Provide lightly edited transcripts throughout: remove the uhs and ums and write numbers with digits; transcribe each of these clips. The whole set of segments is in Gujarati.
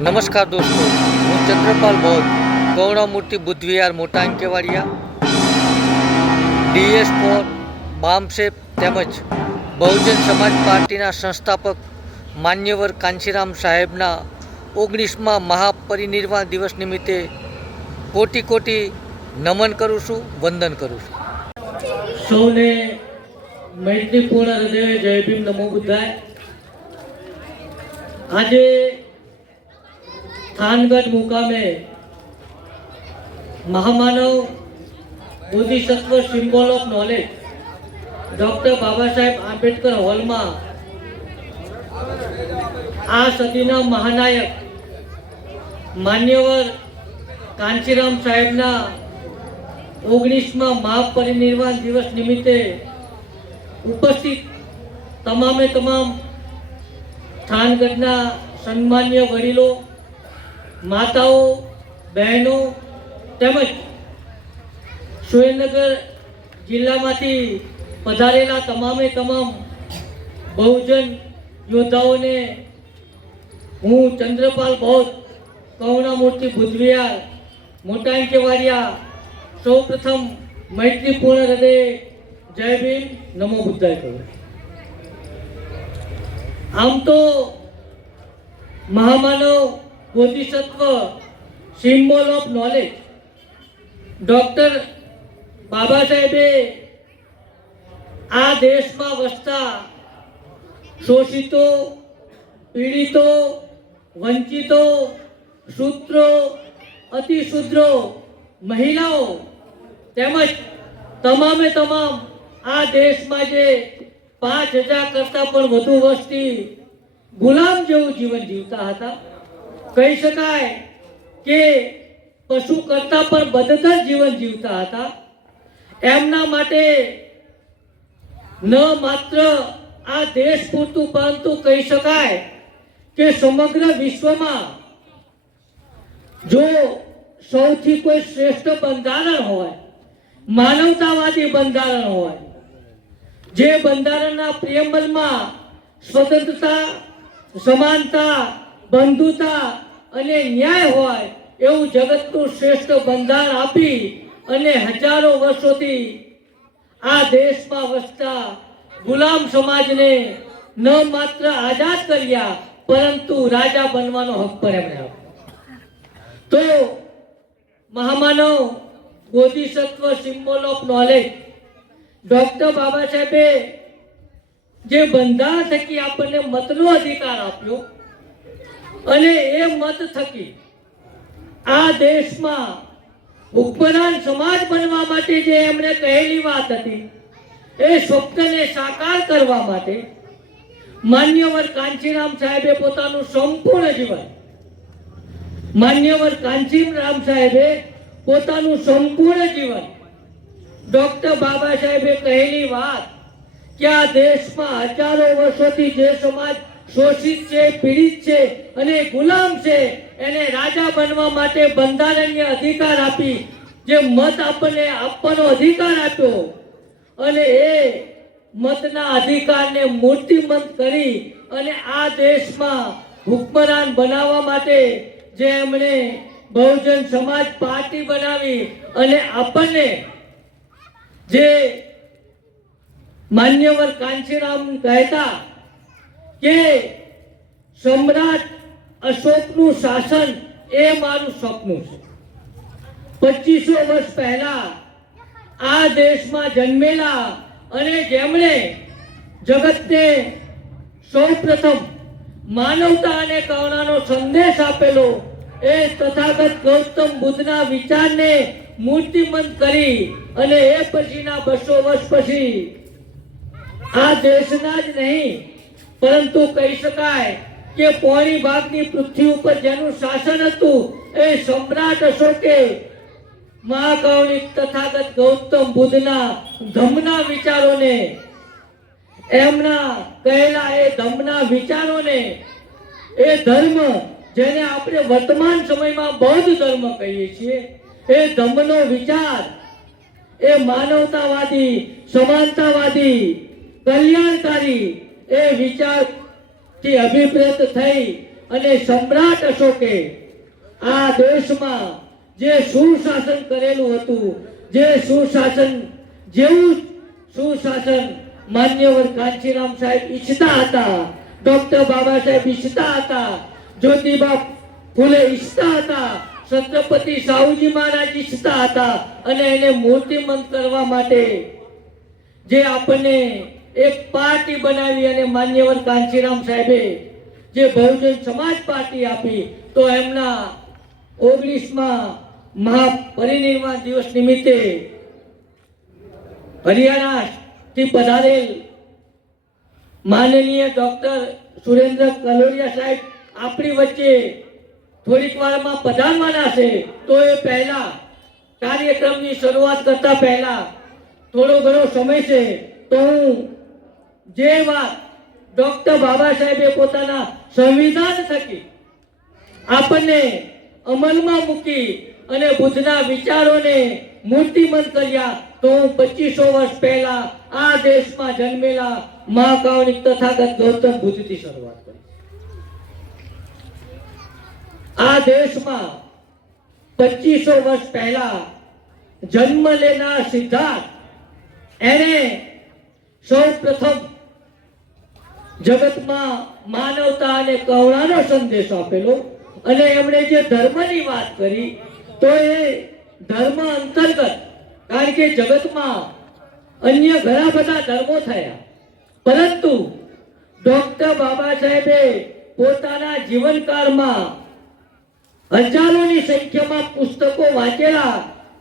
નમસ્કાર દોસ્તો, હું ચંદ્રપાલ બૌદ્ધ, કરુણામૂર્તિ બુદ્ધ વિહાર મોટા અંકેવાડિયા, DS4 બામસેપ તેમજ બહુજન સમાજ પાર્ટીના સંસ્થાપક માન્યવર કાંચીરામ સાહેબના 19મા મહાપરિનિર્વાણ દિવસ નિમિત્તે કોટી કોટી નમન કરું છું, વંદન કરું છું. સૌને મૈત્રીપૂર્ણ હૃદય જય ભીમ, નમો બુદ્ધાય. આજે થાનગઢ મુકામે મહામાનવ બોધિસત્વ symbol of knowledge doctor Baba Saheb Ambedkar હોલમાં આ સદીના મહાનાયક માન્યવર કાંચીરામ સાહેબના 19મા મહાપરિનિર્વાણ દિવસ નિમિત્તે ઉપસ્થિત તમામે તમામ થાનગઢના સન્માન્ય વડીલો, માતાઓ, બહેનો તેમજ સુરેન્દ્રનગર જિલ્લામાંથી પધારેલા તમામે તમામ બહુજન યોદ્ધાઓને હું ચંદ્રપાલ બૌદ્ધ, કરુણામૂર્તિ બુદ્ધ વિહાર મોટા અંકેવાડિયા સૌ પ્રથમ મૈત્રીપૂર્ણ હૃદય જય ભીમ, નમો બુદ્ધાય કહું. આમ તો મહામાનવ બોધિસત્વ સિમ્બોલ ઓફ નોલેજ ડૉક્ટર બાબા સાહેબે આ દેશમાં વસતા શોષિતો, પીડિતો, વંચિતો, શૂદ્રો, અતિશૂદ્રો, મહિલાઓ તેમજ તમામે તમામ આ દેશમાં જે 5000 કરતાં પણ વધુ વસ્તી ગુલામ જેવું જીવન જીવતા હતા, કહી શકાય કે પશુ કરતાં પણ બદતર જીવન જીવતા હતા, એમના માટે ન માત્ર આ દેશ પૂરતું પરંતુ કહી શકાય કે સમગ્ર વિશ્વમાં જો સૌથી કોઈ શ્રેષ્ઠ બંધારણ હોય, માનવતાવાદી બંધારણ હોય, જે બંધારણના પ્રિએમ્બલમાં સ્વતંત્રતા, સમાનતા, બંધુતા અને ન્યાય હોય એવું જગતનું શ્રેષ્ઠ બંધારણ આપી અને હજારો વર્ષોથી આ દેશમાં વસતા ગુલામ સમાજને ન માત્ર આઝાદ કર્યા પરંતુ રાજા બનવાનો હક પર એમણે આપ્યો. તો મહામાનવ બોધિસત્વ સિમ્બોલ ઓફ નોલેજ ડૉક્ટર બાબા સાહેબે જે બંધારણ થકી આપણને મતનો અધિકાર આપ્યો અને એ મત થકી આ દેશમાં હુકમરાન સમાજ બનવા માટે જે એમણે કહેલી વાત હતી એ સ્વપ્નને સાકાર કરવા માટે માન્યવર કાંચીરામ સાહેબે પોતાનું સંપૂર્ણ જીવન માન્યવર કાંચીરામ સાહેબે પોતાનું સંપૂર્ણ જીવન ડૉક્ટર બાબા સાહેબે કહેલી વાત કે આ દેશમાં હજારો વર્ષોથી જે સમાજ શોષિત છે, પીડિત છે અને ગુલામ છે એને રાજા બનવા માટે બંધારણીય અધિકાર આપી જે મત આપણને આપવાનો અધિકાર આપ્યો અને એ મતના અધિકારને મૂર્તિમંત કરી અને આ દેશમાં હુકમરાન બનાવવા માટે જે એમણે બહુજન સમાજ પાર્ટી બનાવી અને આપણને જે માન્યવર કાંચીરામ કહેતા કે સમ્રાટ અશોકનું શાસન એ મારું સપનું છે. 2500 વર્ષ પહેલા આ દેશમાં જન્મેલા અને જેમણે જગતને સૌપ્રથમ માનવતા અને કરુણાનો સંદેશ આપેલો એ તથાગત ગૌતમ બુદ્ધના વિચારને મૂર્તિમંત કરી અને એ પછીના 200 વર્ષ પછી આ દેશના જ નહીં પરંતુ કહી શકાય કે પોણી ભાગની પૃથ્વી ઉપર જેનું શાસન હતું એ સમ્રાટ અશોકે મહાકારુણિક તથાગત ગૌતમ બુદ્ધના ધમ્મના વિચારોને એમના કહેલા એ ધમ્મના વિચારોને એ ધર્મ જેને આપણે વર્તમાન સમયમાં બૌદ્ધ ધર્મ કહીએ છીએ એ ધમ્મનો વિચાર એ માનવતાવાદી, સમાનતાવાદી, કલ્યાણકારી એ વિચારથી અભિપ્રેત થઈ અને સમ્રાટ અશોકે આ દેશમાં જે સુશાસન કરેલું હતું, જે સુશાસન જેવું સુશાસન માન્યવર કાંચીરામ સાહેબ ઈચ્છતા હતા, ડોક્ટર બાબા સાહેબ ઈચ્છતા હતા, જ્યોતિબા ફૂલે ઈચ્છતા હતા, છત્રપતિ સાહુજી મહારાજ ઈચ્છતા હતા, અને એને મૂર્તિમંત કરવા માટે જે આપણને એક પાર્ટી બનાવી અને માન્યવર કાંચીરામ સાહેબે જે બહુજન સમાજ પાર્ટી આપી, તો એમના 19મા મહાપરિનિર્વાણ દિવસ નિમિત્તે હરિયાણાથી પધારેલ માનનીય ડોક્ટર સુરેન્દ્ર કલોડિયા સાહેબ આપણી વચ્ચે થોડીક વારમાં પધારવાના છે. તો એ પહેલા કાર્યક્રમની શરૂઆત કરતા પહેલા થોડો ઘણો સમય છે, તો હું જે વાત ડોક્ટર બાબા સાહેબે પોતાના સંવિધાન થકી આપણને અમલમાં મૂકી અને બુદ્ધના વિચારોને મૂર્તિમંત કર્યા, તો હું 2500 વર્ષ પહેલા આ દેશમાં જન્મેલા મહાકાવનિક તથાગત ગૌતમ બુદ્ધથી શરૂઆત કરી. આ દેશમાં 2500 વર્ષ પહેલા જન્મ લેનાર સિદ્ધાર્થ એને સૌ પ્રથમ જગતમાં માનવતા અને કરુણાનો સંદેશ આપેલો, અને એમણે જે ધર્મની વાત કરી, તો એ ધર્મ અંતર્ગત, કારણ કે જગતમાં અન્ય ઘણા બધા ધર્મો થયા, પરંતુ ડોક્ટર બાબા સાહેબે પોતાના જીવનકાળમાં હજારોની સંખ્યામાં પુસ્તકો વાંચેલા,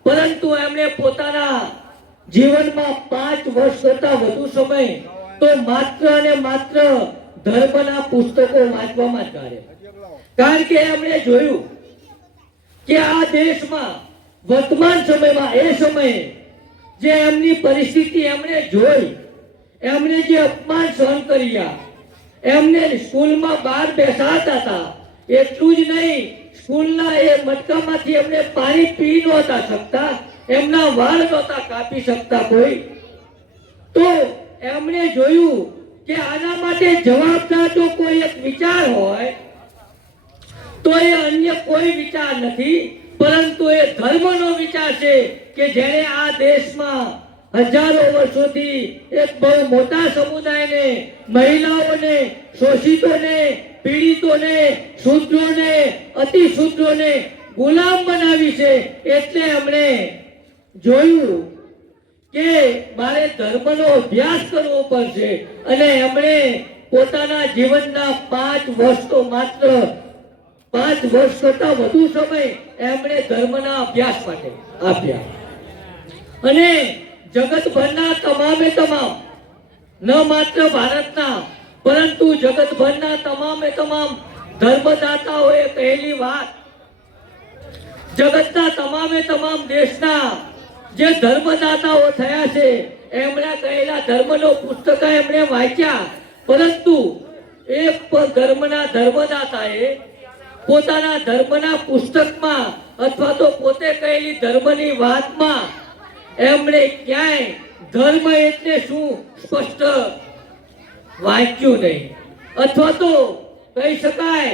પરંતુ એમણે પોતાના જીવનમાં 5 વર્ષ કરતા વધુ સમય તો માત્ર અને માત્ર ધર્મના પુસ્તકો વાંચવામાં જ કાઢ્યા. કારણ કે એમણે જોયું કે આ દેશમાં વર્તમાન સમયમાં એ સમયે જે એમની પરિસ્થિતિ એમણે જોઈ, એમણે જે અપમાન સહન કર્યા, એમને સ્કૂલમાં બહાર બેસાડતા હતા, એટલું જ નહીં, સ્કૂલના એ મટકામાંથી એમને પાણી પી નહોતા શકતા, એમના વાળ નહોતા કાપી શકતા કોઈ. તો એમણે જોયું કે આના માટે જવાબદાર જો કોઈ એક વિચાર હોય, તો એ અન્ય કોઈ વિચાર નથી, પરંતુ એ ધર્મનો વિચાર છે કે જેણે આ દેશમાં હજારો વર્ષોથી એક બહુ મોટા સમુદાયને, મહિલાઓને, શોષિતોને, પીડિતોને, શૂદ્રોને, અતિશૂદ્રોને ગુલામ બનાવી છે. એટલે એમણે જોયું કે મારે ધર્મનો અભ્યાસ કરવો પડશે, અને એમણે પોતાના જીવનના 5 વર્ષ તો માત્ર 5 વર્ષ કરતા વધુ સમય એમણે ધર્મના અભ્યાસ માટે આપ્યા. અને જગતભરના તમામે તમામ, ન માત્ર ભારતના પરંતુ જગતભરના તમામે તમામ ધર્મદાતાઓએ કહેલી વાત, જગતના તમામે તમામ દેશના જે ધર્મદાતાઓ થયા છે, એમણે કહેલા ધર્મનો પુસ્તક એમણે વાંચ્યા, પરંતુ એક પણ ધર્મના ધર્મદાતાએ પોતાના ધર્મના પુસ્તકમાં અથવા તો પોતે કહેલી ધર્મની વાતમાં એમણે ક્યાંય ધર્મ એટલે શું સ્પષ્ટ વાંચ્યું નહીં, અથવા તો કહી શકાય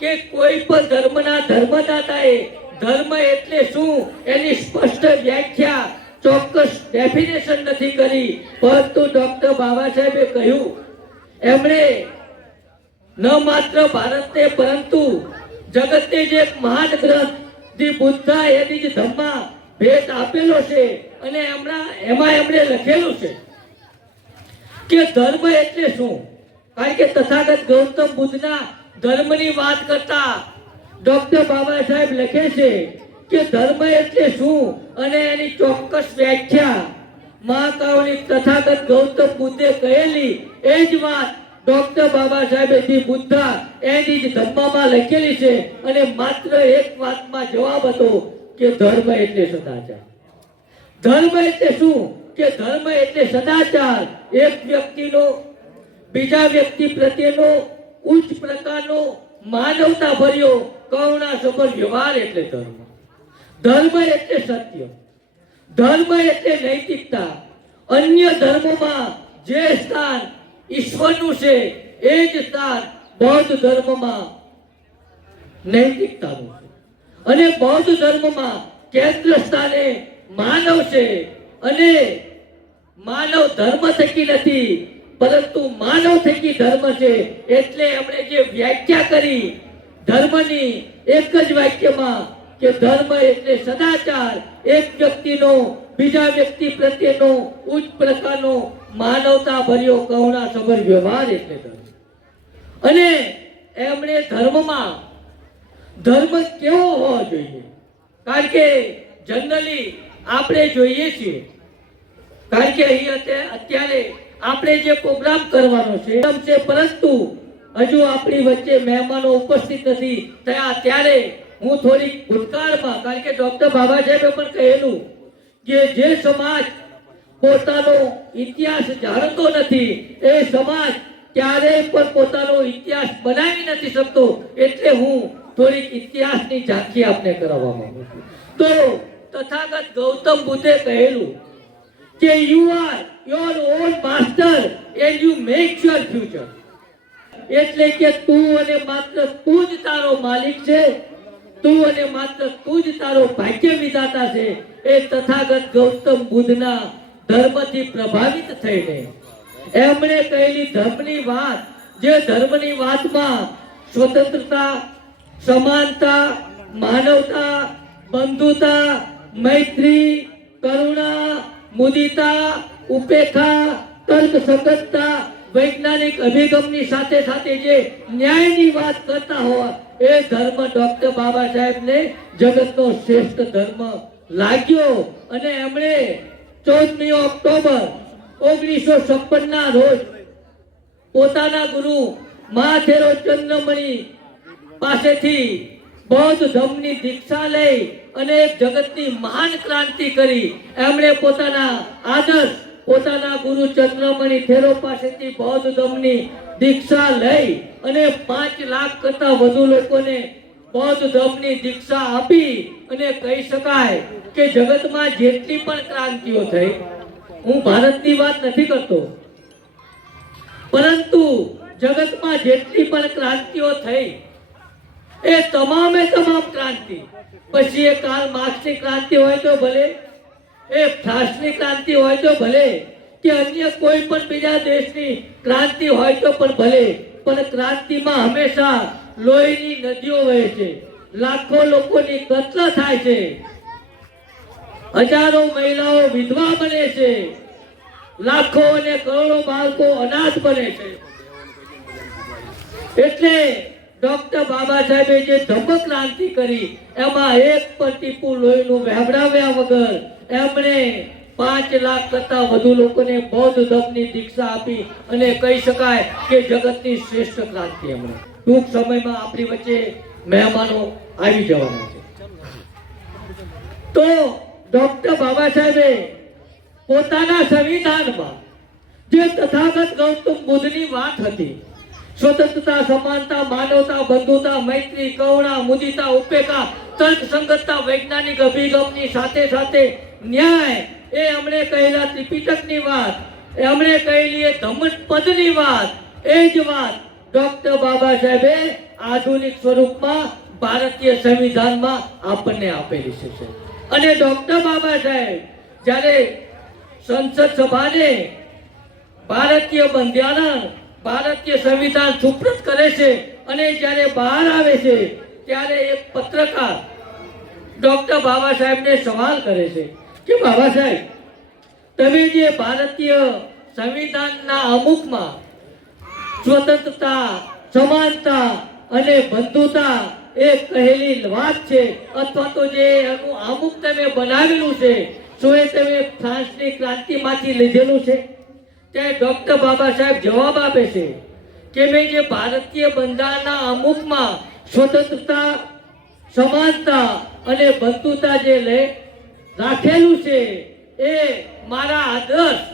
કે કોઈ પણ ધર્મના ધર્મદાતાએ ધર્મ એટલે શું એની સ્પષ્ટ વ્યાખ્યા, ચોક્કસ ડેફિનેશન નથી કરી. પરંતુ ડોક્ટર બાબા સાહેબે કહ્યું, એમણે ન માત્ર ભારતને પરંતુ જગતને જે એક મહાન ગ્રંથ ધી બુદ્ધા એની જ ધમ્મા ભેટ આપેલો છે, અને એમાં એમણે લખેલું છે કે ધર્મ એટલે શું. કારણ કે તથાગત ગૌતમ બુદ્ધના ધર્મની વાત કરતા ડોક્ટર બાબા સાહેબ લખે છે કે ધર્મ એટલે શું, અને એની ચોક્કસ વ્યાખ્યા મહાકાવનિક તથાગત ગૌતમ બુદ્ધે કહેલી એ જ વાત ડોક્ટર બાબા સાહેબે ધી બુદ્ધા એની જ ધમ્મામાં લખેલી છે. અને માત્ર એક વાતમાં જવાબ હતો કે ધર્મ એટલે સદાચાર. ધર્મ એટલે શું કે ધર્મ એટલે સદાચાર, એક વ્યક્તિનો બીજા વ્યક્તિ પ્રત્યેનો ઉચ્ચ પ્રકારનો માનવતા ભર્યો કરુણાસભર વ્યવહાર એટલે ધર્મ. ધર્મ એટલે સત્ય, ધર્મ એટલે નૈતિકતા. અન્ય ધર્મોમાં જે સ્થાન ઈશ્વરનું છે એ જ સ્થાન બૌદ્ધ ધર્મમાં નૈતિકતાનું છે. અને બૌદ્ધ ધર્મમાં કેન્દ્ર સ્થાને માનવ છે અને માનવ ધર્મ થકી નથી પરંતુ માનવ થકી ધર્મ છે. એટલે એમણે જે વ્યાખ્યા કરી ધર્મની એક જ વાક્યમાં કે ધર્મ એટલે સદાચાર, એક વ્યક્તિનો બીજા વ્યક્તિ પ્રત્યેનો ઉચ્ચ પ્રકારનો માનવતા ભર્યો કરુણાસભર વ્યવહાર એટલે ધર્મ. અને એમણે ધર્મમાં ધર્મ કેવો હોવો જોઈએ, કારણ કે જનરલી આપણે જોઈએ છીએ, કારણ કે અહીં અત્યારે આપણે જે પ્રોગ્રામ કરવાનો છે પરંતુ હજુ આપણી વચ્ચે મહેમાનો ઉપસ્થિત નથી થયા ત્યારે હું થોડી ભૂતકાળમાં, કારણ કે ડોક્ટર બાબા સાહેબે પણ કહેલું કે જે સમાજ પોતાનો ઇતિહાસ જાણતો નથી એ સમાજ ક્યારેય પણ પોતાનો ઇતિહાસ બનાવી નથી શકતો. એટલે હું થોડીક ઇતિહાસની ઝાંખી આપને કરાવવા માંગુ છું. તો તથાગત ગૌતમ બુદ્ધે કહેલું કે you are your own master and you make your future. એટલે કે તું અને માત્ર તું જ તારો માલિક છે, તું અને માત્ર તું જ તારો ભાગ્ય વિધાતા છે. એ તથાગત ગૌતમ બુદ્ધના ધર્મથી પ્રભાવિત થઈને એમણે કહેલી ધર્મની વાત, જે ધર્મની વાતમાં સ્વતંત્રતા, સમાનતા, માનવતા, બંધુતા, મૈત્રી, કરુણા, મુદિતા, ઉપેક્ષા, તર્ક સંગતતા, વૈજ્ઞાનિક અભિગમની સાથે સાથે જે ન્યાયની વાત કરતા હોય એ ધર્મ ડોક્ટર બાબા સાહેબને જગતનો શ્રેષ્ઠ ધર્મ લાગ્યો. અને એમણે 14મી ઓક્ટોબર 1956 ના રોજ પોતાના ગુરુ મહાથેરો ચંદ્રમણી પાસેથી બૌદ્ધ ધર્મની દીક્ષા લઈ અને એક જગતની મહાન ક્રાંતિ કરી. એમણે પોતાના આદર્શ પોતાના ગુરુ ચંદ્રમણી થેરો પાસેથી બૌદ્ધ ધર્મની દીક્ષા લઈ અને 5 લાખ કરતા વધુ લોકોને બૌદ્ધ ધર્મની દીક્ષા આપી. અને કહી શકાય કે જગતમાં જેટલી પણ ક્રાંતિઓ થઈ, હું ભારતની વાત નથી કરતો, પરંતુ જગતમાં જેટલી પણ ક્રાંતિઓ થઈ એ તમામે તમામ ક્રાંતિ, પછી એ કાર્લ માર્ક્સની ક્રાંતિ હોય તો ભલે, એ ફ્રાન્સની ક્રાંતિ હોય તો ભલે, કે અન્ય કોઈ પણ બીજા દેશની ક્રાંતિ હોય તો પણ ભલે, પણ ક્રાંતિમાં હંમેશા લોહીની નદીઓ વહે છે, લાખો લોકોની કત્લ થાય છે, હજારો મહિલાઓ વિધવા બને છે, લાખો અને કરોડો બાળકો અનાથ બને છે. એટલે ડોક્ટર બાબા સાહેબે જે ધમ્મ ક્રાંતિ કરી એમાં એક પણ ટીપું લોહીનું વહેવડાવ્યા વગર એમણે 5 લાખ કરતા વધુ લોકોને બૌદ્ધ ધર્મની દીક્ષા આપી. અને કહી શકાય કે જગતની શ્રેષ્ઠ ક્રાંતિ એમણે. ટૂંક સમયમાં આપણી વચ્ચે મહેમાનો આવી જવાના છે. તો ડોક્ટર બાબા સાહેબે પોતાના સંવિધાનમાં જે તથાગત ગૌતમ બુદ્ધની વાત હતી, સ્વતંત્રતા, સમાનતા, માનવતા, બંધુતા, મૈત્રી, કરુણા, મુદિતા, ઉપેક્ષા, તર્ક સંગતતા, વૈજ્ઞાનિક અભિગમની સાથે સાથે ન્યાય, એ એમણે કહેલા ત્રિપિટકની વાત, એમણે કહેલી એ ધમ્મપદની વાત, એ જ વાત ડોક્ટર બાબા સાહેબે આધુનિક સ્વરૂપમાં ભારતીય સંવિધાનમાં આપણને આપેલી છે. અને ડોક્ટર બાબા સાહેબ જ્યારે સંસદ સભાને ભારતીય બંધારણ, ભારતીય સંવિધાન સુપ્રત કરે છે અને જ્યારે બહાર આવે છે ત્યારે એક પત્રકાર ડોક્ટર બાબા સાહેબને સવાલ કરે છે કે બાબા સાહેબ, તમે જે ભારતીય સંવિધાનના અમુકમાં સ્વતંત્રતા, સમાનતા અને બંધુતા એ કહેલી વાત છે, અથવા તો જે એનું અમુક તમે બનાવેલું છે, શું એ તમે ફ્રાન્સની ક્રાંતિમાંથી લીધેલું છે? ત્યારે ડોક્ટર બાબા સાહેબ જવાબ આપે છે કે મેં જે ભારતીય બંધારણના અમુકમાં સ્વતંત્રતા, સમાનતા અને બંધુતા જે રાખેલું છે એ મારા આદર્શ,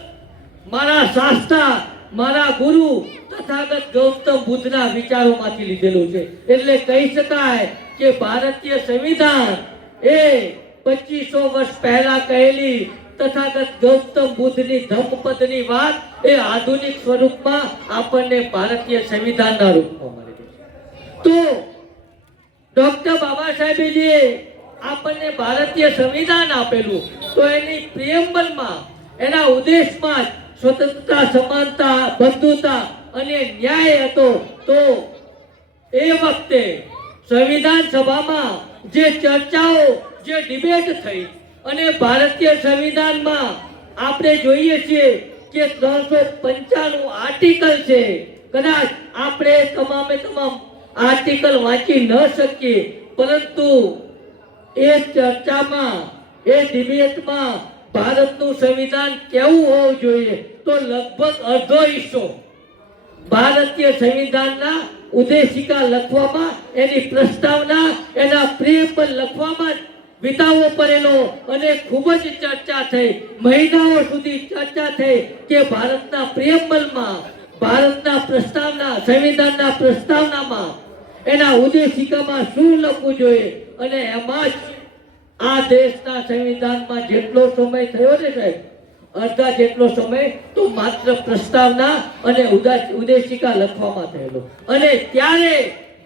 મારા શાસ્ત્રા, મારા ગુરુ તથાગત ગૌતમ બુદ્ધના વિચારોમાંથી લીધેલું છે. એટલે કહી શકાય કે ભારતીય સંવિધાન એ 2500 વર્ષ પહેલા કહેલી તથાગત ગૌતમ બુદ્ધની ધમ્મપદની વાત એ આધુનિક સ્વરૂપમાં આપણને ભારતીય સંવિધાનના રૂપમાં મળી છે. તો ડોક્ટર બાબા સાહેબે જે આપણને ભારતીય સંવિધાન આપેલું, તો એની પ્રિએમ્બલમાં, એના ઉદ્દેશમાં જ સ્વતંત્રતા, સમાનતા, બંધુતા અને ન્યાય હતો. તો એ વખતે સંવિધાન સભામાં જે ચર્ચાઓ, જે ડિબેટ થઈ, અને ભારતીય સંવિધાનમાં આપણે જોઈએ છીએ કે 395 આર્ટિકલ છે. કદાચ આપણે તમામે તમામ આર્ટિકલ વાંચી ન શકીએ, પરંતુ એ ચર્ચામાં, એ ડિબેટમાં ભારતનું સંવિધાન કેવું હોવું જોઈએ, તો લગભગ અડધો હિસ્સો ભારતીય સંવિધાનના ઉદ્દેશિકા લખવામાં, એની પ્રસ્તાવના, એના પ્રિએમ્બલ લખવામાં વિતાવવો પડેલો. અને ખૂબ જ ચર્ચા થઈ, મહિનાઓ સુધી ચર્ચા થઈ કે ભારતના પ્રિએમ્બલમાં, ભારતના પ્રસ્તાવના, સંવિધાનના પ્રસ્તાવનામાં, એના ઉદ્દેશિકામાં શું લખવું જોઈએ. અને એમાં જ આ દેશના સંવિધાનમાં જેટલો સમય થયો ને સાહેબ, અડધા જેટલો સમય તો માત્ર પ્રસ્તાવના અને ઉદ્દેશિકા લખવામાં થયેલો. અને ત્યારે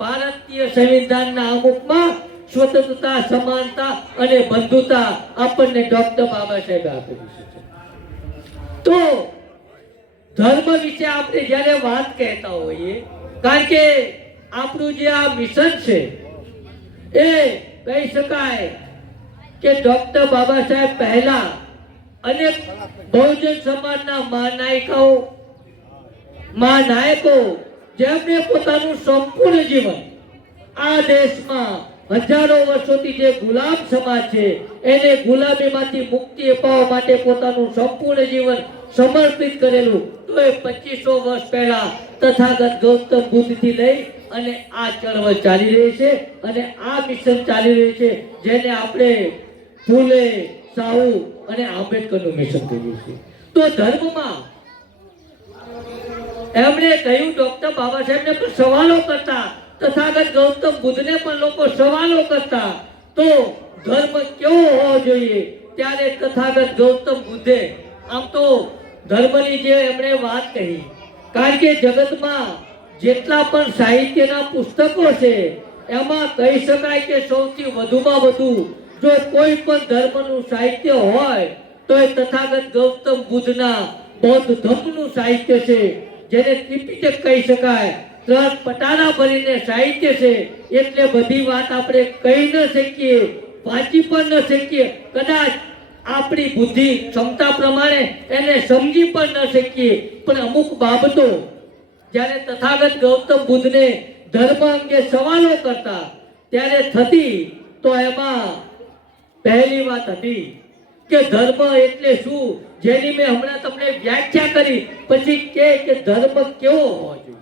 ભારતીય સંવિધાનના અમુકમાં સ્વતંત્રતા, સમાનતા અને બંધુતા આપણને ડોક્ટર બાબા સાહેબે આપેલી છે. તો ધર્મ વિશે આપણે જ્યારે વાત કહેતા હોઈએ, કારણ કે આપણું જે આ મિશન છે, એ કહી શકાય કે ડોક્ટર બાબા સાહેબ પહેલા અનેક બહુજન સમાજના મહાનાયકો જેમણે પોતાનું સંપૂર્ણ જીવન આ દેશમાં હજારો વર્ષોથી જે ગુલામ સમાજ છે એને ગુલામીમાંથી મુક્તિ અપાવવા માટે પોતાનું સંપૂર્ણ જીવન સમર્પિત કરેલું. તો એ 2500 વર્ષ પહેલા તથાગત ગૌતમ બુદ્ધથી લઈ અને આ ચળવળ ચાલી રહી છે, અને આ મિશન ચાલી રહ્યું છે, જેને આપણે ફૂલે, સાહુ અને આંબેડકરનું મિશન કહીએ છીએ. તો ધર્મમાં એમણે કહ્યું, ડોક્ટર બાબા સાહેબને પણ સવાલો કરતા, તથાગત ગૌતમ બુદ્ધને પણ લોકો સવાલો કરતા, તો ધર્મ કેવો હોવો જોઈએ. ત્યારે તથાગત ગૌતમ બુદ્ધે આમ તો ધર્મની જે એમણે વાત કહી, કારણ કે જગતમાં જેટલા પણ સાહિત્યના પુસ્તકો છે, એમાં કહી શકાય કે સૌથી વધુમાં વધુ જો કોઈ પણ ધર્મનું સાહિત્ય હોય તો એ તથાગત ગૌતમ બુદ્ધના બૌદ્ધ ધર્મનું સાહિત્ય છે, જેને ત્રિપિટક કહી શકાય. 3 પટારા ભરીને સાહિત્ય છે, એટલે બધી વાત આપણે કહી ન શકીએ, વાંચી પણ ન શકીએ, કદાચ આપણી બુદ્ધિ ક્ષમતા પ્રમાણે એને સમજી પણ ન શકીએ. પણ અમુક બાબતો જ્યારે તથાગત ગૌતમ બુદ્ધને ધર્મ અંગે સવાલો કરતા ત્યારે થતી, તો એમાં પહેલી વાત હતી કે ધર્મ એટલે શું, જેની મેં હમણાં તમને વ્યાખ્યા કરી. પછી કે ધર્મ કેવો હોવો જોઈએ.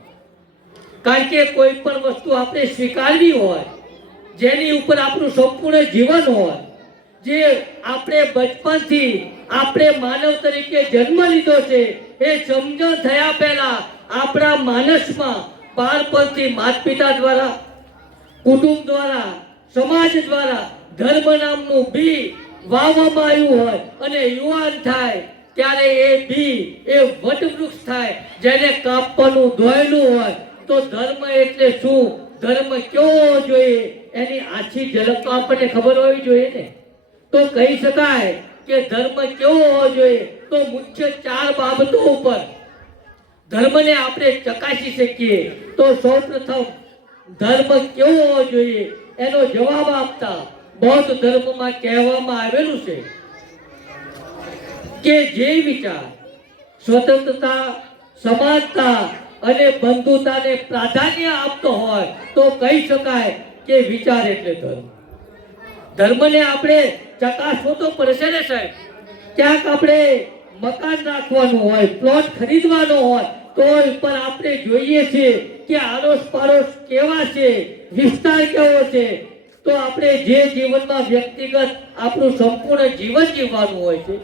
કારણ કે કોઈ પણ વસ્તુ આપણે સ્વીકારવી હોય, જેની ઉપર આપણું સંપૂર્ણ જીવન હોય, જે આપણે બચપનથી આપણે માનવ તરીકે જન્મ લીધો છે, એ સમજણ થયા પહેલા આપણા માનસમાં બાળપણથી માતા પિતા દ્વારા, કુટુંબ દ્વારા, સમાજ દ્વારા ધર્મ નામનું બી વાવવામાં આવ્યું હોય, અને યુવાન થાય ત્યારે એ બી એ વટવૃક્ષ થાય, જેને કાપવાનું ધોયેલું હોય. તો ધર્મ એટલે શું, ધર્મ કેવો જોઈએ, એની આછી ઝલક તો આપણને ખબર હોવી જોઈએ ને. તો કહી શકાય કે ધર્મ કેવો હોવો જોઈએ, તો મુખ્ય 4 બાબતો ઉપર ધર્મને આપણે ચકાસી શકીએ. તો સૌપ્રથમ ધર્મ કેવો હોવો જોઈએ એનો જવાબ આપતા બૌદ્ધ ધર્મમાં કહેવામાં આવેલું છે કે જે વિચાર સ્વતંત્રતા, સમાનતા અને બંધુતાને પ્રાધાન્ય આપતો હોય, તો કહી શકાય કે વિચાર એટલે ધર્મ. ધર્મને આપણે ચકાસવો તો પડશે ને સાહેબ. ક્યાંક આપણે મકાન રાખવાનું હોય, પ્લોટ ખરીદવાનો હોય, તો પણ આપણે જોઈએ છીએ કે આડોશ પાડોશ કેવા છે, વિસ્તાર કેવો છે. તો આપણે જે જીવનમાં વ્યક્તિગત આપણું સંપૂર્ણ જીવન જીવવાનું હોય છે,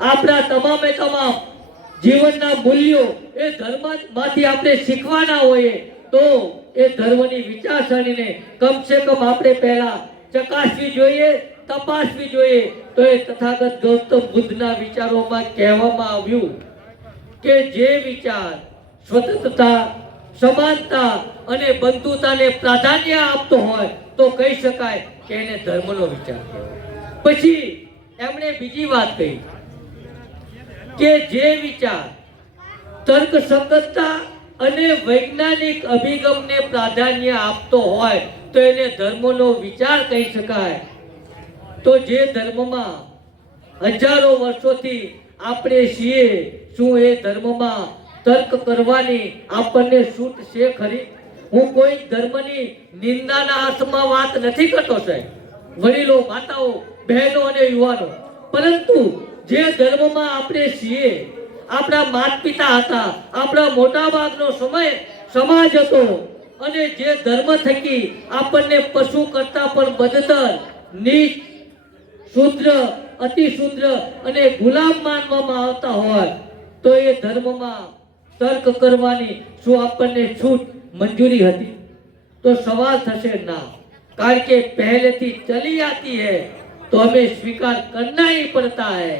આપણા તમામે તમામ જીવનના મૂલ્યો એ ધર્મમાંથી આપણે શીખવાના હોઈએ, તો એ ધર્મની વિચારસરણીને કમસે કમ આપણે પહેલા ચકાસવી જોઈએ, તપાસવી જોઈએ. તો એ તથાગત ગૌતમ બુદ્ધના વિચારોમાં કહેવામાં આવ્યું કે જે વિચાર સ્વતંત્રતા, સમાનતા અને બંધુતાને પ્રાધાન્ય આપતો હોય, તો કહી શકાય કે એને ધર્મનો વિચાર કહેવાય. પછી એમણે બીજી વાત કહી કે જે વિચાર તર્કસંગતતા અને વૈજ્ઞાનિક અભિગમને પ્રાધાન્ય આપતો હોય તો એને ધર્મનો વિચાર કહી શકાય. તો જે ધર્મમાં હજારો વર્ષોથી આપણે છીએ, શું એ ધર્મમાં તર્ક કરવાની આપણને છૂટ છે ખરી? હું કોઈ ધર્મની નિંદાના અર્થમાં વાત નથી કરતો સાહેબ, વડીલો, માતાઓ, બહેનો અને યુવાનો, પરંતુ જે ધર્મમાં આપણે છીએ, આપણા માતા પિતા હતા, આપણા મોટા ભાગનો સમય સમાજ હતો, અને જે ધર્મ થકી આપણને પશુ કરતા પણ બદતર, નીચ, શુદ્ર, અતિ શુદ્ર અને ગુલામ માનવામાં આવતા હોય તો એ ધર્મમાં તર્ક કરવાની શું આપણને છૂટ મંજૂરી હતી? તો સવાલ થશે ના, કારણ કે પહેલેથી ચલી આતી है તો हमें स्वीकार करना ही पड़ता है.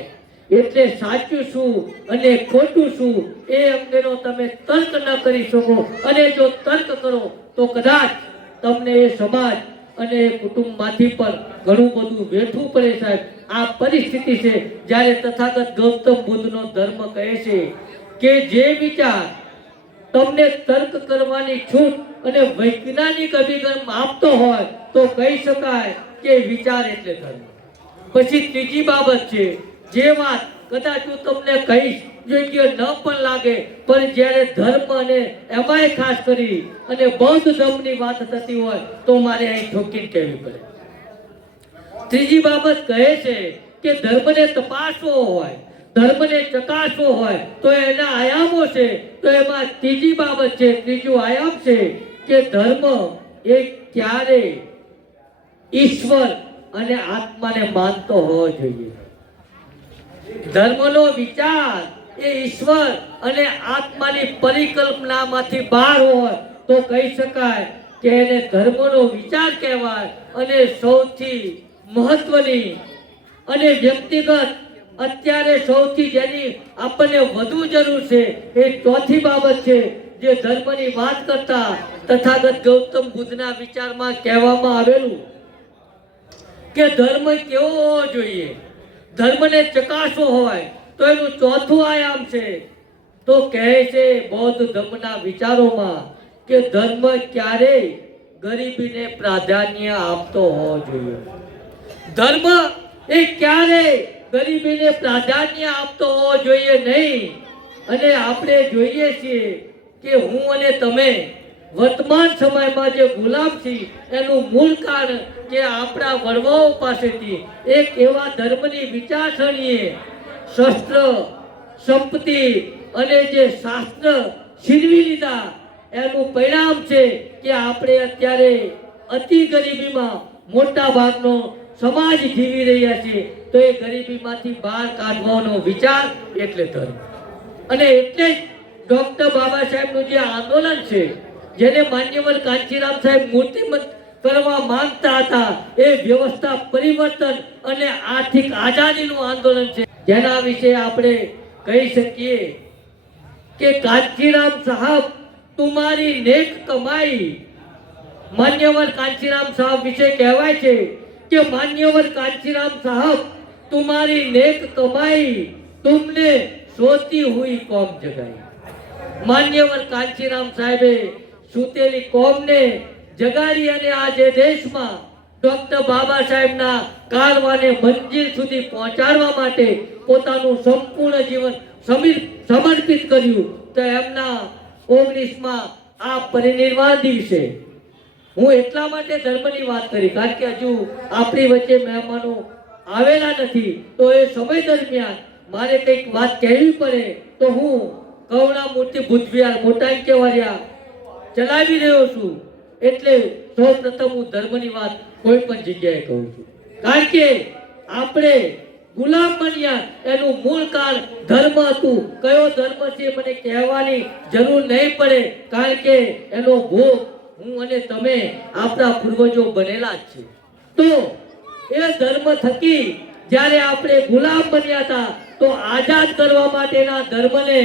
એટલે સાચું શું અને ખોટું શું એ અંગેનો તમે તર્ક ન કરી શકો, અને જો તર્ક કરો તો કદાચ તમને એ સમાજ અને કુટુંબમાંથી પણ ઘણું બધું વેઠવું પડે સાહેબ. આ પરિસ્થિતિ છે જ્યારે તથાગત ગૌતમ બુદ્ધનો ધર્મ કહે છે કે જે વિચાર તમને તર્ક કરવાની છૂટ અને વૈજ્ઞાનિક અભિગમ આપતો હોય તો કહી શકાય કે વિચાર એટલે ધર્મ. પછી ત્રીજી બાબત છે, જે વાત કદાચ હું તમને કહીશ યોગ્ય ન પણ લાગે, પણ જ્યારે ધર્મ અને એમાંય ખાસ કરી અને બૌદ્ધ ધર્મની વાત થતી હોય તો મારે અહીં ઠોકીને કહેવી પડે. ત્રીજી બાબત કહે છે કે ધર્મને તપાસવો હોય, ધર્મને ચકાસવો હોય તો એના આયામો છે. તો એમાં ત્રીજી બાબત છે, ત્રીજો આયામ છે કે ધર્મ એ ક્યારે ઈશ્વર અને આત્માને માનતો હોવો જોઈએ. ધર્મનો વિચાર એ ઈશ્વર અને આત્માની પરિકલ્પનામાંથી બહાર હોય તો કહી શકાય કે એને ધર્મનો વિચાર કહેવાય. અને સૌથી મહત્વની અને વ્યક્તિગત અત્યારે સૌથી જેની આપણને વધુ જરૂર છે એ ચોથી બાબત છે, જે ધર્મની વાત કરતા તથાગત ગૌતમ બુદ્ધના વિચારમાં કહેવામાં આવેલું કે ધર્મ કેવો હોવો જોઈએ, ધર્મને ચકાસવો હોય તો એનું ચોથું આયામ છે. તો કહે છે બૌદ્ધ ધર્મના વિચારોમાં કે ધર્મ ક્યારેય ગરીબીને પ્રાધાન્ય આપતો હોવો જોઈએ. ધર્મ એ ક્યારેય ગરીબીને પ્રાધાન્ય આપતો હોવો જોઈએ નહીં. અને આપણે જોઈએ છીએ કે હું અને તમે વર્તમાન સમયમાં જે ગુલામ છીએ એનું મૂળ કારણ કે આપણા વડવાઓ પાસેથી એક એવા ધર્મની વિચારસરણીએ શસ્ત્ર, સંપત્તિ અને જે શાસ્ત્ર છીનવી લીધા, એનું પરિણામ છે કે આપણે અત્યારે અતિ ગરીબીમાં મોટા ભાગનો સમાજ જીવી રહ્યા છે. તો એ ગરીબીમાંથી બહાર કાઢવાનો વિચાર એટલે ધર્મ. અને એટલે જ ડોક્ટર બાબા સાહેબનું જે આંદોલન છે, જેને માન્યવર કાંચીરામ સાહેબ મૂર્તિમંત કરવા માંગતા હતા, એ વ્યવસ્થા પરિવર્તન અને આર્થિક આઝાદીનું આંદોલન છે, જેના વિશે આપણે કહી શકીએ કે કાંચીરામ સાहब तुम्हारी नेक कमाई. मान्यवर कांचीराम साहब विषय कहवाय છે कि मान्यवर कांचीराम साहब तुम्हारी नेक कमाई तुमने सोती हुई कौम जगाई. मान्यवर कांचीराम साहेबे સૂતેલી કોમને જગાડી અને આજે દેશમાં ડોક્ટર બાબા સાહેબના કારવાને મંજિલ સુધી પહોંચાડવા માટે પોતાનું સંપૂર્ણ જીવન સમર્પિત કર્યું. તો એમના 19માં આ પરિનિર્વાણ દિવસે હું એટલા માટે ધર્મની વાત કરી કારણ કે હજુ આપણી વચ્ચે મહેમાનો આવેલા નથી. તો એ સમય દરમિયાન મારે કંઈક વાત કહેવી પડે તો હું કરુણા મૂર્તિ બુદ્ધવિહાર મોટા કેવારિયા ચલાવી રહ્યો છું. એટલે સૌ પ્રથમ હું ધર્મની વાત કોઈ પણ જગ્યાએ કહું છું, કારણ કે આપણે ગુલામ બન્યા એનું મૂળ કારણ ધર્મ હતું. કયો ધર્મ છે મને કહેવાની જરૂર નહીં પડે, કારણ કે એનો ભોગ હું અને તમે આપણા પૂર્વજો બનેલા જ છે. તો એ ધર્મ થકી જ્યારે આપણે ગુલામ બન્યા હતા તો આઝાદ કરવા માટેના ધર્મને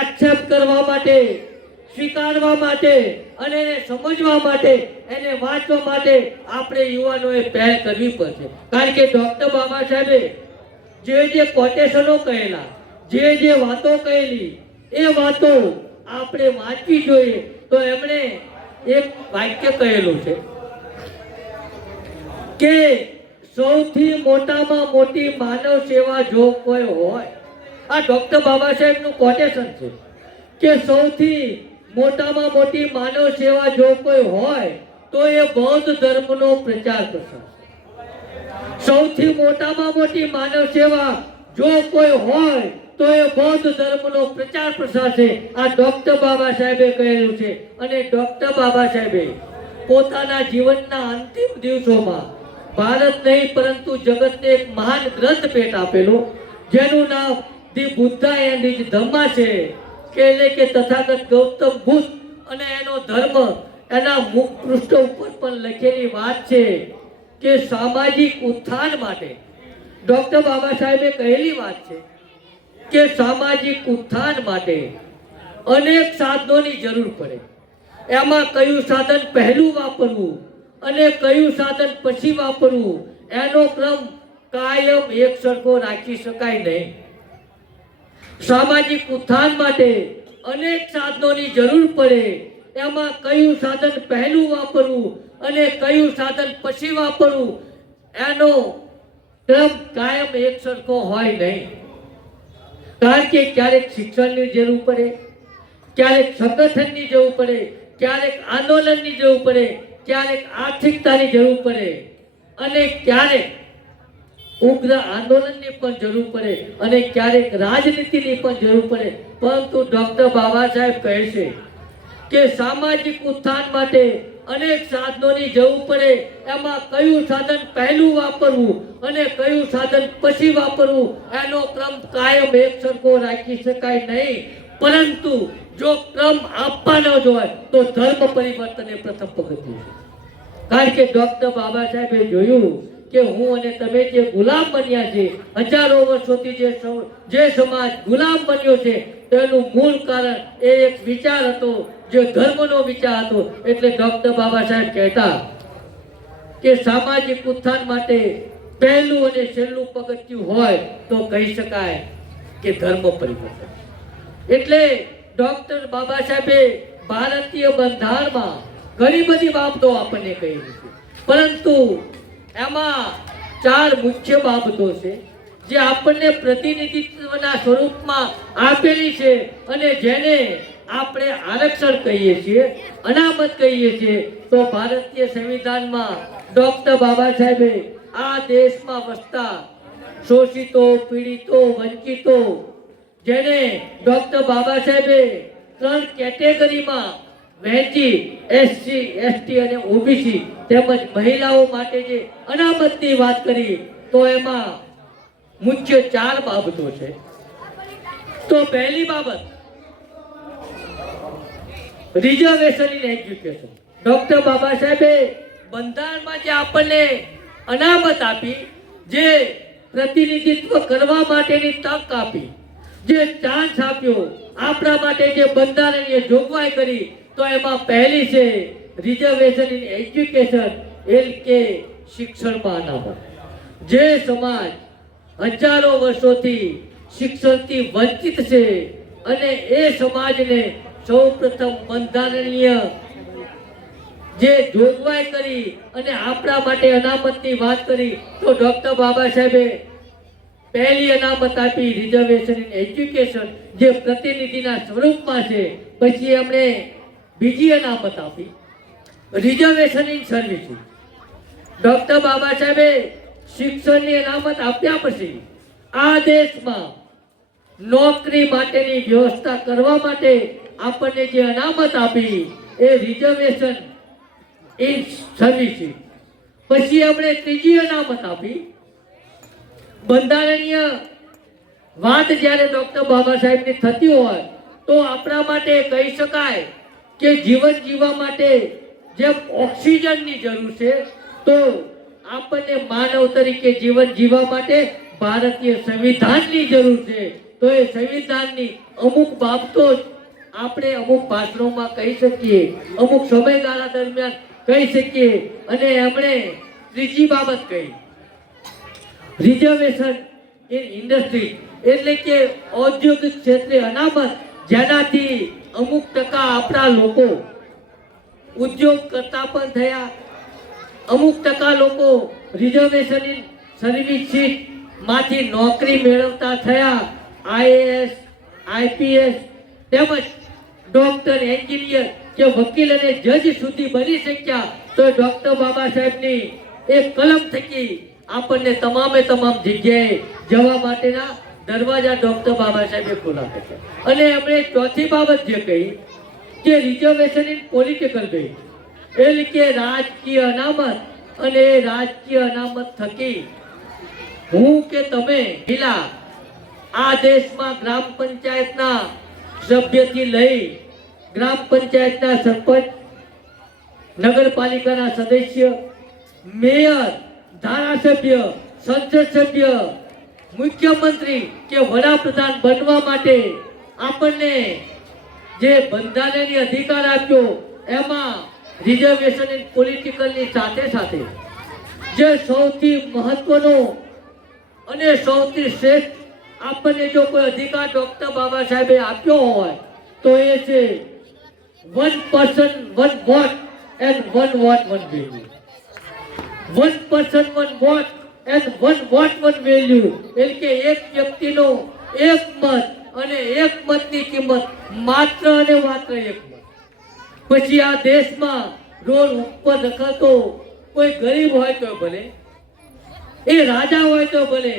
એક્સેપ્ટ કરવા માટે સ્વીકારવા માટે અને એને સમજવા માટે, એને વાંચવા માટે આપણે યુવાનોએ પહેલ કરવી પડશે. કારણ કે ડોક્ટર બાબા સાહેબે જે કોટેશનો કહેલા, જે વાતો કહેલી, એ વાતો આપણે વાંચવી જોઈએ. તો એમણે એક વાક્ય કહેલું છે કે સૌથી મોટામાં મોટી માનવ સેવા જો કોઈ હોય, આ ડોક્ટર બાબા સાહેબનું કોટેશન છે કે સૌથી મોટામાં મોટી માનવ સેવા જો કોઈ હોય તો એ બૌદ્ધ ધર્મનો પ્રચાર પ્રસાર. સૌથી મોટામાં મોટી માનવ સેવા જો કોઈ હોય તો એ બૌદ્ધ ધર્મનો પ્રચાર પ્રસાર છે. આ ડોક્ટર બાબા સાહેબે કહેલું છે. અને ડોક્ટર બાબા સાહેબે પોતાના જીવનના અંતિમ દિવસોમાં ભારત નહીં પરંતુ જગતને એક મહાન ગ્રંથ ભેટ આપેલો, જેનું નામ the Buddha and his Dhamma છે, કે એટલે કે તથાગત ગૌતમ બુદ્ધ અને એનો ધર્મ. એના મુખ પૃષ્ઠ ઉપર પણ લખેલી વાત છે કે સામાજિક ઉત્થાન માટે ડોક્ટર બાબા સાહેબે કહેલી વાત છે કે સામાજિક ઉત્થાન માટે અનેક સાધનોની જરૂર પડે. એમાં કયું સાધન પહેલું વાપરવું અને કયું સાધન પછી વાપરવું, એનો ક્રમ કાયમ એક સરખો રાખી શકાય નહીં. સામાજિક ઉત્થાન માટે અનેક સાધનોની જરૂર પડે. એમાં કયું સાધન પહેલું વાપરવું અને કયું સાધન પછી વાપરવું, એનો ક્રમ કાયમ એક સરખો હોય નહીં. કારણ કે ક્યારેક શિક્ષણની જરૂર પડે, ક્યારેક સંગઠનની જરૂર પડે, ક્યારેક આંદોલનની જરૂર પડે, ક્યારેક આર્થિકતાની જરૂર પડે અને ક્યારેક ઉગ્ર આંદોલનની પણ જરૂર પડે અને ક્યારેક રાજનીતિની પણ જરૂર પડે. પરંતુ ડોક્ટર બાબા સાહેબ કહે છે કે સામાજિક ઉત્થાન માટે અનેક સાધનોની જરૂર પડે. એમાં કયું સાધન પહેલું વાપરવું અને કયું સાધન પછી વાપરવું, એનો ક્રમ કાયમ એક સરખો રાખી શકાય નહીં. પરંતુ જો ક્રમ આપવાનો જ હોય તો ધર્મ પરિવર્તન એ પ્રથમ પગથિયું છે. કારણ કે ડોક્ટર બાબા સાહેબે જોયું કે હું અને તમે જે ગુલામ બન્યા છે, હજારો વર્ષોથી જે સમાજ ગુલામ બન્યો છે, તેનું મૂળ કારણ એ એક વિચાર હતો, જે ધર્મનો વિચાર હતો. એટલે ડોક્ટર બાબા સાહેબ કહેતા કે સામાજિક ઉત્થાન માટે પહેલું અને છેલ્લું પગથિયું હોય તો કહી શકાય કે ધર્મ પરિવર્તન. એટલે ડોક્ટર બાબા સાહેબે ભારતીય બંધારણમાં ઘણી બધી બાબતો આપણને કહી છે, પરંતુ એમાં 4 મુખ્ય બાબતો છે જે આપણને પ્રતિનિધિત્વના સ્વરૂપમાં આપેલી છે અને જેને આપણે આરક્ષણ કહીએ છીએ, અનામત કહીએ છીએ. તો ભારતીય સંવિધાનમાં ડોક્ટર બાબા સાહેબે આ દેશમાં વસતા શોષિતો, પીડિતો, વંચિતો, જેને ડોક્ટર બાબા સાહેબે 3 કેટેગરીમાં વહેંચી, એસસી, એસટી અને ઓબીસી તેમજ મહિલાઓ માટે જે અનામતની વાત કરી, તો એમાં મુખ્ય 4 બાબતો છે. તો પહેલી બાબત રિઝર્વેશન ઇન એજ્યુકેશન. ડોક્ટર બાબા સાહેબે બંધારણમાં જે આપણને અનામત આપી, જે પ્રતિનિધિત્વ કરવા માટેની તક આપી, જે ચાન્સ આપ્યો, આપણા માટે જે બંધારણીય જોગવાઈ કરી, તો એમાં પહેલી છે રિઝર્વેશન ઇન એજ્યુકેશન, એટલે કે શિક્ષણમાં અનામત. જે સમાજ હજારો વર્ષોથી શિક્ષણથી વંચિત છે અને એ સમાજને સૌપ્રથમ બંધારણીય જે જોગવાઈ કરી અને આપણા માટે અનામતની વાત કરી, તો ડોક્ટર બાબા સાહેબે પહેલી અનામત આપી રિઝર્વેશન ઇન એજ્યુકેશન, જે પ્રતિનિધિના સ્વરૂપમાં છે. પછી એમણે બીજી અનામત આપી રિઝર્વેશન ઇન સર્વિસીસ. ડોક્ટર બાબા સાહેબે શિક્ષણની અનામત આપ્યા પછી આ દેશમાં નોકરી માટેની વ્યવસ્થા કરવા માટે આપણને જે અનામત આપી એ રિઝર્વેશન ઇન સર્વિસીસ. પછી એમણે ત્રીજી અનામત આપી. બંધારણીય વાત જ્યારે ડોક્ટર બાબા સાહેબની થતી હોય તો આપણા માટે કહી શકાય કે જીવન જીવવા માટે જેમ ઓક્સિજનની જરૂર છે, તો આપણને માનવ તરીકે જીવન જીવવા માટે ભારતીય સંવિધાનની જરૂર છે. તો એ સંવિધાનની અમુક બાબતો આપણે અમુક ભાષણોમાં કહી શકીએ, અમુક સમયગાળા દરમિયાન કહી શકીએ. અને એમણે ત્રીજી બાબત કહી, રિઝર્વેશન ઇન ઇન્ડસ્ટ્રી, એટલે કે ઔદ્યોગિક ક્ષેત્રે અનામત, જેનાથી અમુક ટકા આપણા લોકો ઉદ્યોગ કરતા પણ થયા, અમુક ટકા લોકો રિઝર્વેશન ઇન સર્વિસ સીટ માંથી નોકરી મેળવતા થયા, આઈએએસ, આઈપીએસ તેમજ ડોક્ટર, એન્જિનિયર કે વકીલ અને જજ સુધી બની શક્યા. તો ડોક્ટર બાબા સાહેબની એક કલમ થકી આપણને તમામે તમામ જગ્યાએ જવા માટેના દરવાજા ડોક્ટર બાબા સાહેબે ખોલા છે. અને એમણે ચોથી બાબત જે કહી કે રિઝર્વેશન ઇન પોલિટિકલ બેઝ, એટલે કે રાજકીય અનામત. અને એ રાજકીય અનામત થકી હું કે તમે પેલા આ દેશમાં ગ્રામ પંચાયતના સભ્યથી લઈ ગ્રામ પંચાયતના સરપંચ, નગરપાલિકાના સદસ્ય, મેયર, ધારાસભ્ય, સંસદ સભ્ય, મુખ્યમંત્રી કે વડાપ્રધાન બનવા માટે આપણને જે બંધારણીય અધિકાર આપ્યો, એમાં રિઝર્વેશન ઇન પોલિટિકલની સાથે સાથે જે સૌથી મહત્વનો અને સૌથી શ્રેષ્ઠ આપણને જો કોઈ અધિકાર ડોક્ટર બાબા સાહેબે આપ્યો હોય તો એ છે 1 person 1 vote and 1 vote 1 value. 1 person 1 vote and 1 vote 1 value, એટલે કે એક વ્યક્તિનો એક મત અને એક મતની કિંમત માત્ર અને માત્ર એક મત. પછી આ દેશમાં રોડ ઉપર રખાતો કોઈ ગરીબ હોય તો ભલે, એ રાજા હોય તો ભલે,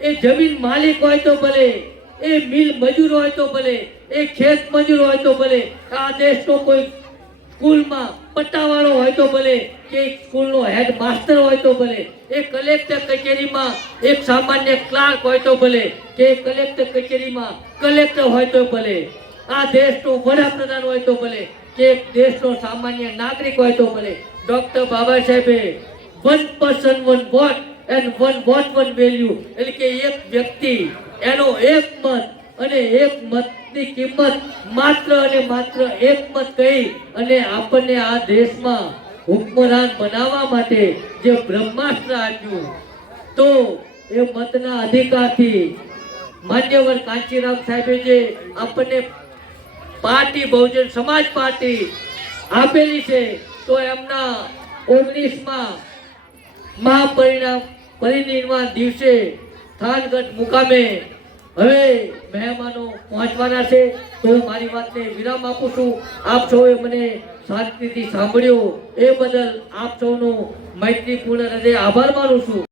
એ જમીન માલિક હોય તો ભલે, એ મિલ મજૂર હોય તો ભલે, એ ખેત મજૂર હોય તો ભલે, આ દેશનો કોઈ સ્કૂલમાં પટ્ટાવાળો હોય તો ભલે, કે સ્કૂલનો હેડ માસ્ટર હોય તો ભલે, એ કલેક્ટર કચેરીમાં એક સામાન્ય ક્લાર્ક હોય તો ભલે, કે કલેક્ટર કચેરીમાં કલેક્ટર હોય તો ભલે, આ દેશનો વડાપ્રધાન હોય તો ભલે, કે દેશનો સામાન્ય નાગરિક હોય તો ભલે, ડોક્ટર બાબા સાહેબે 1 person 1 vote and 1 vote 1 value, એટલે કે એક વ્યક્તિ એનો એક મત અને એક મતની કિંમત માત્ર અને માત્ર એક મત કહી અને આપણને આ દેશમાં હુકમરાન બનાવવા માટે જે બ્રહ્માસ્ત્ર આપ્યું, તો એ મતના અધિકારથી માન્યવર કાંચીરામ સાહેબે જે આપણને પાર્ટી બહુજન સમાજ પાર્ટી આપેલી છે, તો એમના 19માં મહાપરિનિર્વાણ દિવસે થાનગઢ મુકામે હવે મહેમાનો પહોંચવાના છે. તો મારી વાતને વિરામ આપું છું. આપ સૌએ મને શાંતિથી સાંભળ્યો એ બદલ આપ સૌનો મૈત્રીપૂર્ણ હૃદય આભાર માનું છું.